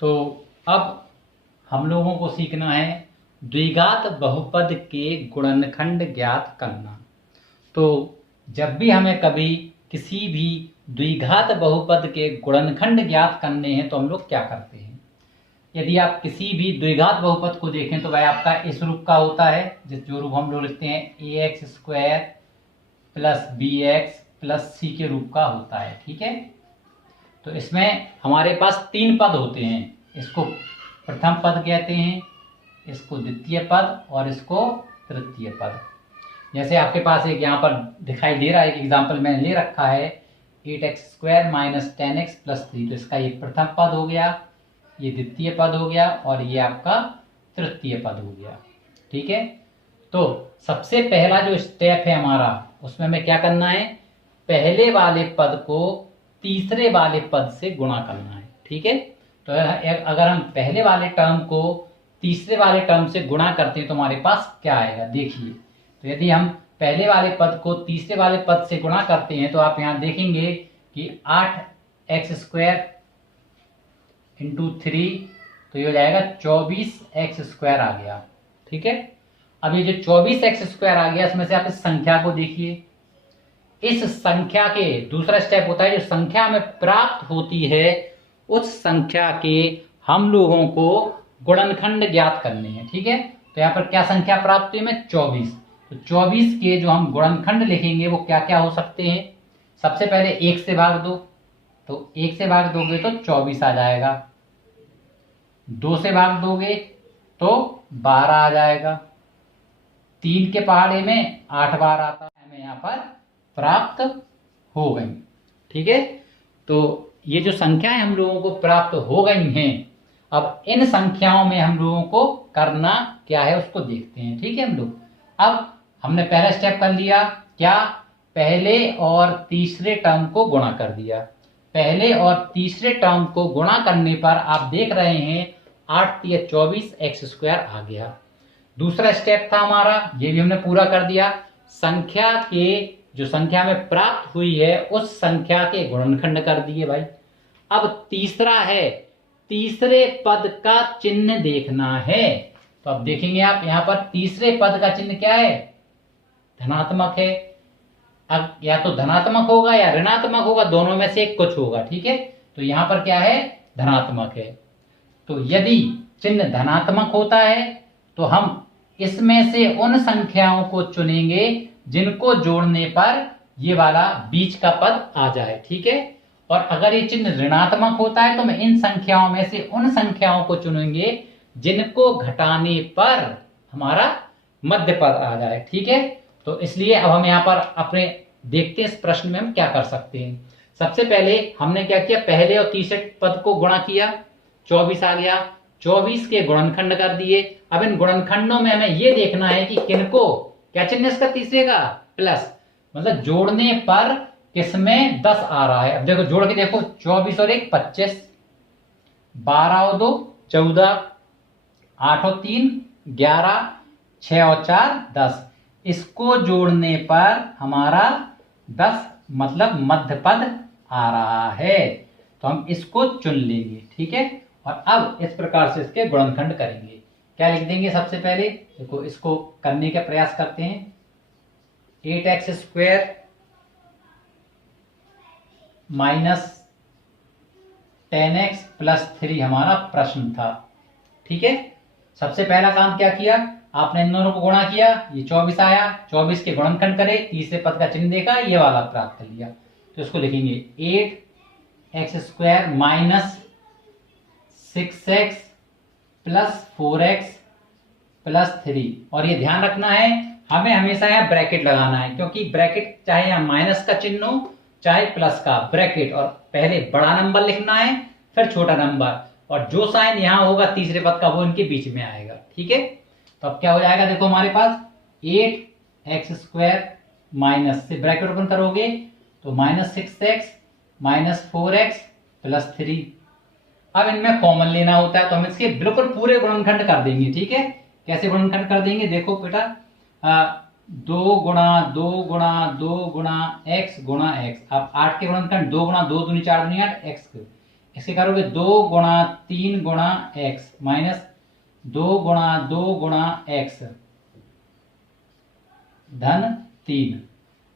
तो अब हम लोगों को सीखना है द्विघात बहुपद के गुणनखंड ज्ञात करना। तो जब भी हमें कभी किसी भी द्विघात बहुपद के गुणनखंड ज्ञात करने हैं तो हम लोग क्या करते हैं। यदि आप किसी भी द्विघात बहुपद को देखें तो वह आपका इस रूप का होता है, जो रूप हम लोग लिखते हैं ax² plus bx plus c के रूप का होता है। ठीक है, तो इसमें हमारे पास तीन पद होते हैं। इसको प्रथम पद कहते हैं, इसको द्वितीय पद और इसको तृतीय पद। जैसे आपके पास एक यहाँ पर दिखाई दे रहा है, एक एग्जाम्पल मैंने ले रखा है 8x² माइनस 10x प्लस 3। तो इसका ये प्रथम पद हो गया, ये द्वितीय पद हो गया और ये आपका तृतीय पद हो गया। ठीक है, तो सबसे पहला जो स्टेप है हमारा, उसमें हमें क्या करना है, पहले वाले पद को तीसरे वाले पद से गुणा करना है। ठीक है, तो अगर हम पहले वाले टर्म को तीसरे वाले टर्म से गुणा करते हैं तो हमारे पास क्या आएगा, देखिए। तो यदि हम पहले वाले पद को तीसरे वाले पद से गुणा करते हैं तो आप यहाँ देखेंगे कि 8x² इंटू 3, तो ये हो जाएगा 24x² आ गया। ठीक है, अब ये जो 24x² आ गया, इसमें से आप इस संख्या को देखिए। इस संख्या के दूसरा स्टेप होता है, जो संख्या हमें प्राप्त होती है उस संख्या के हम लोगों को गुणनखंड ज्ञात करने हैं। ठीक है, तो यहाँ पर क्या संख्या प्राप्त हुई हमें, 24। तो 24 के जो हम गुणनखंड लिखेंगे वो क्या क्या हो सकते हैं। सबसे पहले 1 से भाग दो, तो 1 से भाग दोगे तो 24 आ जाएगा। 2 से भाग दोगे तो 12 आ जाएगा। 3 के पहाड़े में 8 बार आता है, हमें यहाँ पर प्राप्त हो गई। ठीक है, तो ये जो संख्याएं हम लोगों को प्राप्त हो गई हैं, अब इन संख्याओं में हम लोगों को करना क्या है उसको देखते हैं। ठीक है, हम लोग अब हमने पहला स्टेप कर लिया, क्या, पहले और तीसरे टर्म को गुणा कर दिया। पहले और तीसरे टर्म को गुणा करने पर आप देख रहे हैं 8 × 24x² आ गया। दूसरा स्टेप था हमारा, ये भी हमने पूरा कर दिया। संख्या के जो संख्या में प्राप्त हुई है उस संख्या के गुणनखंड कर दिए भाई। अब तीसरा है, तीसरे पद का चिन्ह देखना है। तो अब देखेंगे आप यहाँ पर तीसरे पद का चिन्ह क्या है, धनात्मक है। अब या तो धनात्मक होगा या ऋणात्मक होगा, दोनों में से कुछ होगा। ठीक है, तो यहाँ पर क्या है, धनात्मक है। तो यदि चिन्ह धनात्मक होता है तो हम इसमें से उन संख्याओं को चुनेंगे जिनको जोड़ने पर ये वाला बीच का पद आ जाए। ठीक है, और अगर ये चिन्ह ऋणात्मक होता है तो मैं इन संख्याओं में से उन संख्याओं को चुनेंगे जिनको घटाने पर हमारा मध्य पद आ जाए। ठीक है, तो इसलिए अब हम यहाँ पर अपने देखते हैं इस प्रश्न में हम क्या कर सकते हैं। सबसे पहले हमने क्या किया, पहले और तीसरे पद को गुणा किया, 24 आ गया। 24 के गुणनखंड कर दिए। अब इन गुणनखंडों में हमें ये देखना है कि किनको, क्या चिन्ह इसका तीसरे का, प्लस, मतलब जोड़ने पर किसमें 10 आ रहा है। अब देखो जोड़ के देखो, 24 और 1 25, 12 और 2 14, 8 और 3 11, 6 और 4 10। इसको जोड़ने पर हमारा 10 मतलब मध्य पद आ रहा है, तो हम इसको चुन लेंगे। ठीक है, और अब इस प्रकार से इसके गुणनखंड करेंगे। क्या लिख देंगे, सबसे पहले देखो इसको करने का प्रयास करते हैं। 8x² माइनस 10x प्लस 3 हमारा प्रश्न था। ठीक है, सबसे पहला काम क्या किया, आपने इन दोनों को गुणा किया, ये 24 आया, 24 के गुणनखंड करे, तीसरे पद का चिन्ह देखा, ये वाला प्राप्त कर लिया। तो इसको लिखेंगे 8x² minus 6x plus 4x plus 3। और ये ध्यान रखना है, हमें हमेशा यहाँ ब्रैकेट लगाना है, क्योंकि ब्रैकेट चाहे यहाँ माइनस का चिन्ह हो चाहे प्लस का, ब्रैकेट, और पहले बड़ा नंबर लिखना है फिर छोटा नंबर, और जो साइन यहाँ होगा तीसरे पद का वो इनके बीच में आएगा। ठीक है, तो अब क्या हो जाएगा, देखो हमारे पास 8x² माइनस से ब्रैकेट ओपन करोगे तो minus 6x minus 4x plus 3। अब इनमें कॉमन लेना होता है, तो हम इसके बिल्कुल पूरे गुणनखंड कर देंगे। ठीक है, कैसे गुणनखंड कर देंगे, देखो बेटा, 2 गुणा 2 गुणा 2 गुणा x गुणा x। अब 8 के गुणनखंड 2 गुणा 2 दूनी 4 दूनी 8 x। इसे करोगे 2 गुणा 3 गुणा एक्स माइनस 2 गुणा 2 गुणा एक्स धन 3।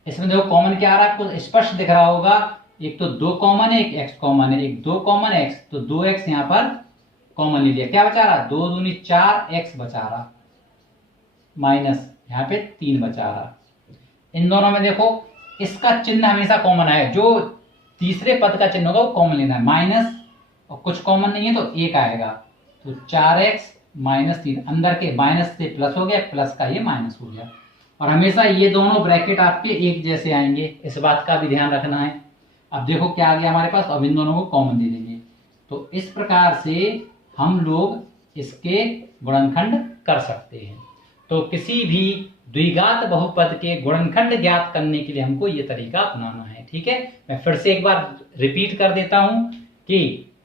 इसमें देखो कॉमन क्या आ रहा है, आपको स्पष्ट दिख रहा होगा, एक तो 2 कॉमन है, एक एक्स कॉमन है, एक 2 कॉमन एक्स, तो 2x यहां पर कॉमन ले लिया, क्या बचा रहा, 2 दूनी 4 एक्स बचा रहा, माइनस यहाँ पे 3 बचा रहा। इन दोनों में देखो इसका चिन्ह हमेशा कॉमन है, जो तीसरे पद का चिन्ह होगा वो कॉमन लेना है, माइनस और कुछ कॉमन नहीं है तो 1 आएगा, तो 4x माइनस 3, अंदर के माइनस से प्लस हो गया, प्लस का ये माइनस हो गया, और हमेशा ये दोनों ब्रैकेट आपके एक जैसे आएंगे, इस बात का भी ध्यान रखना है। अब देखो क्या आ गया हमारे पास, अब इन दोनों को कॉमन ले लेंगे, तो इस प्रकार से हम लोग इसके गुणनखंड कर सकते हैं। तो किसी भी द्विघात बहुपद के गुणनखंड ज्ञात करने के लिए हमको ये तरीका अपनाना है। ठीक है, मैं फिर से एक बार रिपीट कर देता हूं कि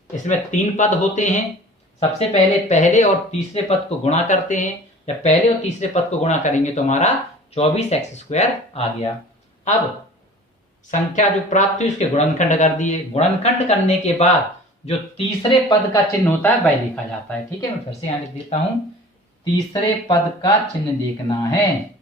इसमें 3 पद होते हैं, सबसे पहले पहले और तीसरे पद को गुणा करते हैं, जब पहले और तीसरे पद को गुणा करेंगे तो हमारा 24x² आ गया। अब संख्या जो प्राप्त हुई उसके गुणनखंड कर दिए, गुणनखंड करने के बाद जो तीसरे पद का चिन्ह होता है वह लिखा जाता है। ठीक है, मैं फिर से यहां लिख देता हूं, तीसरे पद का चिन्ह देखना है।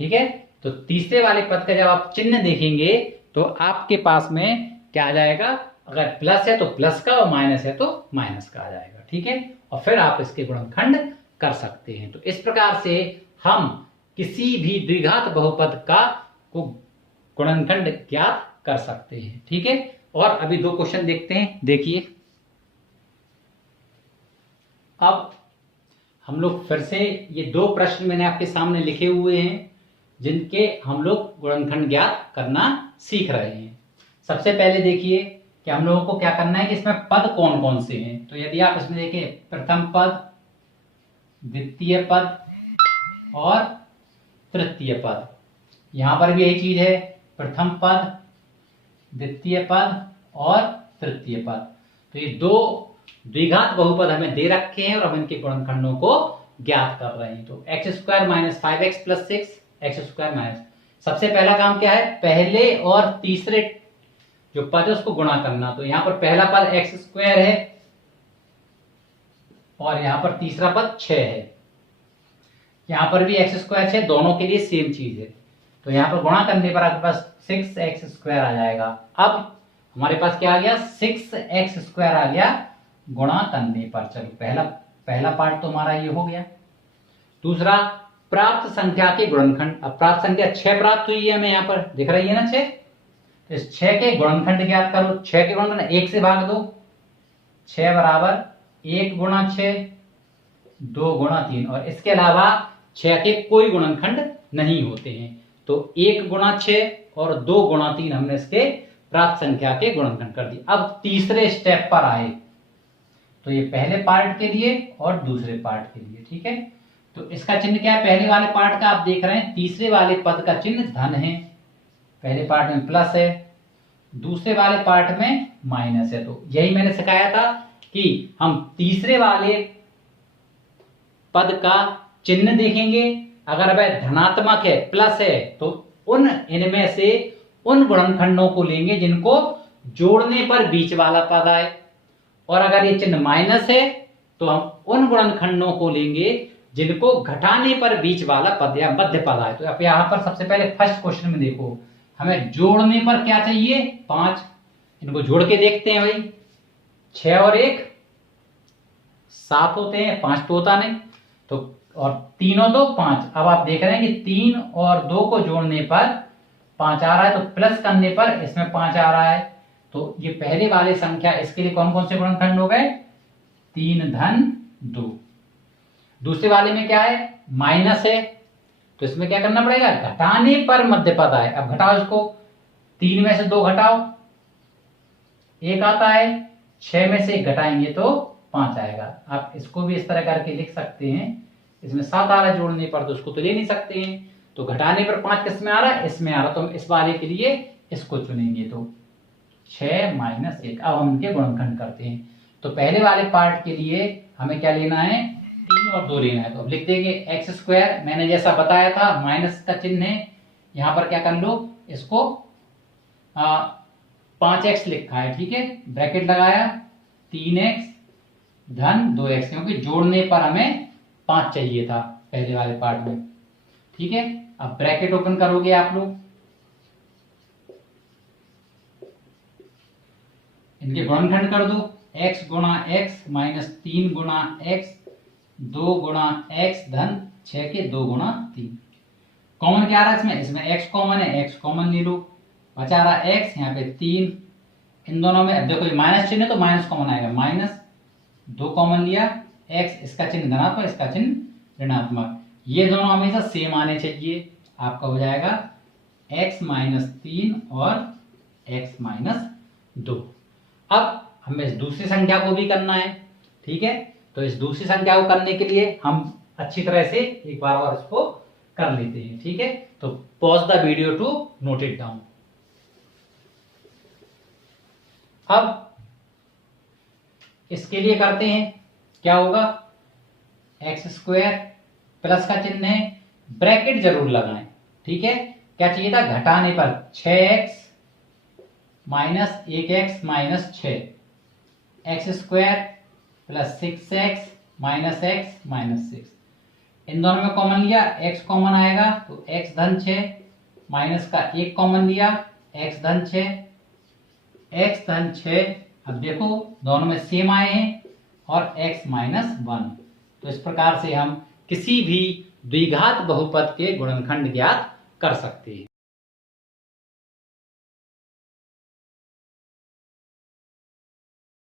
ठीक है, तो तीसरे वाले पद का जब आप चिन्ह देखेंगे तो आपके पास में क्या आ जाएगा, अगर प्लस है तो प्लस का और माइनस है तो माइनस का आ जाएगा। ठीक है, और फिर आप इसके गुणनखंड कर सकते हैं। तो इस प्रकार से हम किसी भी द्विघात बहुपद का को गुणनखंड ज्ञात कर सकते हैं। ठीक है, और अभी 2 क्वेश्चन देखते हैं, देखिए। अब हम लोग फिर से ये 2 प्रश्न मैंने आपके सामने लिखे हुए हैं जिनके हम लोग गुणनखंड ज्ञात करना सीख रहे हैं। सबसे पहले देखिए कि हम लोगों को क्या करना है कि इसमें पद कौन कौन से हैं। तो यदि आप इसमें देखिए प्रथम पद, द्वितीय पद और तृतीय पद, यहां पर भी यही चीज है, प्रथम पद, द्वितीय पद और तृतीय पद। तो ये 2 द्विघात बहुपद हमें दे रखे हैं और हम इनके गुणनखंडों को ज्ञात कर रहे हैं। तो x² minus 5x plus 6 x² minus, सबसे पहला काम क्या है, पहले और तीसरे जो पद है उसको गुणा करना। तो यहां पर पहला पद x² है और यहां पर तीसरा पद 6 है, यहां पर भी x² 6, दोनों के लिए सेम चीज है। तो यहां पर गुणा करने पर आपके पास 6x² आ जाएगा। अब हमारे पास क्या आ गया, 6x² आ गया गुणा करने पर। चलो पहला पार्ट तो हमारा ये हो गया। दूसरा, प्राप्त संख्या के गुणनखंड। अब प्राप्त संख्या 6 प्राप्त हुई है हमें, यहां पर दिख रही है ना 6, तो इस 6 के गुणनखंड ज्ञात करो। 6 के गुणनखंड 1 से भाग दो, 6 बराबर 1 गुणा 6, 2 गुणा 3, और इसके अलावा 6 के कोई गुणनखंड नहीं होते हैं। तो 1 गुणा 6 और 2 गुणा 3 हमने इसके प्राप्त संख्या के गुणनखंड कर दिए। अब तीसरे स्टेप पर आए, तो ये पहले पार्ट के लिए और दूसरे पार्ट के लिए। ठीक है, तो इसका चिन्ह क्या है, पहले वाले पार्ट का आप देख रहे हैं, तीसरे वाले पद का चिन्ह धन है, पहले पार्ट में प्लस है, दूसरे वाले पार्ट में माइनस है। तो यही मैंने सिखाया था कि हम तीसरे वाले पद का चिन्ह देखेंगे, अगर वह धनात्मक है, प्लस है, तो इनमें से उन गुणनखंडों को लेंगे जिनको जोड़ने पर बीच वाला पद आए, और अगर ये चिन्ह माइनस है तो हम उन गुणनखंडों को लेंगे जिनको घटाने पर बीच वाला पद या मध्य पद आए। तो अब यहाँ पर सबसे पहले फर्स्ट क्वेश्चन में देखो, हमें जोड़ने पर क्या चाहिए, 5, इनको जोड़ के देखते हैं भाई, 6 और 1 7 होते हैं, 5 तो होता नहीं, तो और 3 और 2 5। अब आप देख रहे हैं कि 3 और 2 को जोड़ने पर 5 आ रहा है, तो प्लस करने पर इसमें 5 आ रहा है। तो ये पहले वाले संख्या, इसके लिए कौन कौन से गुणनखंड हो गए, 3 धन 2। दूसरे वाले में क्या है, माइनस है, तो इसमें क्या करना पड़ेगा, घटाने पर मध्य पद आए। अब घटाओ इसको, 3 में से 2 घटाओ, 1 आता है, 6 में से 1 घटाएंगे तो 5 आएगा। आप इसको भी इस तरह करके लिख सकते हैं, इसमें 7 आ रहा है जोड़ने पर, तो उसको तो ले नहीं सकते हैं, तो घटाने पर 5 किस में आ रहा है, इसमें आ रहा है, तो हम इस वाले के लिए इसको चुनेंगे, तो 6 माइनस 1। अब हम इनके गुणनखंड करते हैं। तो पहले वाले पार्ट के लिए हमें क्या लेना है, 3 और 2 लेना है। तो अब लिख देंगे x², मैंने जैसा बताया था माइनस का चिन्ह है, यहां पर क्या कर लो, इसको 5x लिखा है, ठीक है, ब्रैकेट लगाया, 3x धन 2x, क्योंकि जोड़ने पर हमें 5 चाहिए था पहले वाले पार्ट में, ठीक है। अब ब्रैकेट ओपन करोगे आप लोग, इनके गुणनखंड कर दो, x गुणा x माइनस 3 गुणा x 2 गुणा x धन 6 के 2 गुणा 3। कॉमन क्या आ रहा है इसमें, इसमें x कॉमन है, x कॉमन ले लो, बचा रहा x, यहाँ पे 3, इन दोनों में देखो ये माइनस चिन्ह है तो माइनस कॉमन आएगा, माइनस 2 कॉमन लिया, x इसका चिन्ह धनात्मक, इसका चिन्ह ऋणात्मक, ये दोनों हमेशा सेम आने चाहिए, आपका हो जाएगा x माइनस 3 और x माइनस 2। अब हमें इस दूसरी संख्या को भी करना है, ठीक है, तो इस दूसरी संख्या को करने के लिए हम अच्छी तरह से एक बार और इसको कर लेते हैं, ठीक है। तो pause the video to note it down. अब इसके लिए करते हैं, क्या होगा, एक्स स्क्वायर प्लस का चिन्ह है, ब्रैकेट जरूर लगाएं, ठीक है। क्या चाहिए था, घटाने पर 6x minus 1x minus 6, x square plus 6x minus x minus 6, इन दोनों में कॉमन लिया, x कॉमन आएगा तो x धन 6 माइनस का 1 कॉमन लिया, x धन 6, x धन 6। अब देखो दोनों में सेम आए हैं और x माइनस 1। तो इस प्रकार से हम किसी भी द्विघात बहुपद के गुणनखंड ज्ञात कर सकते हैं।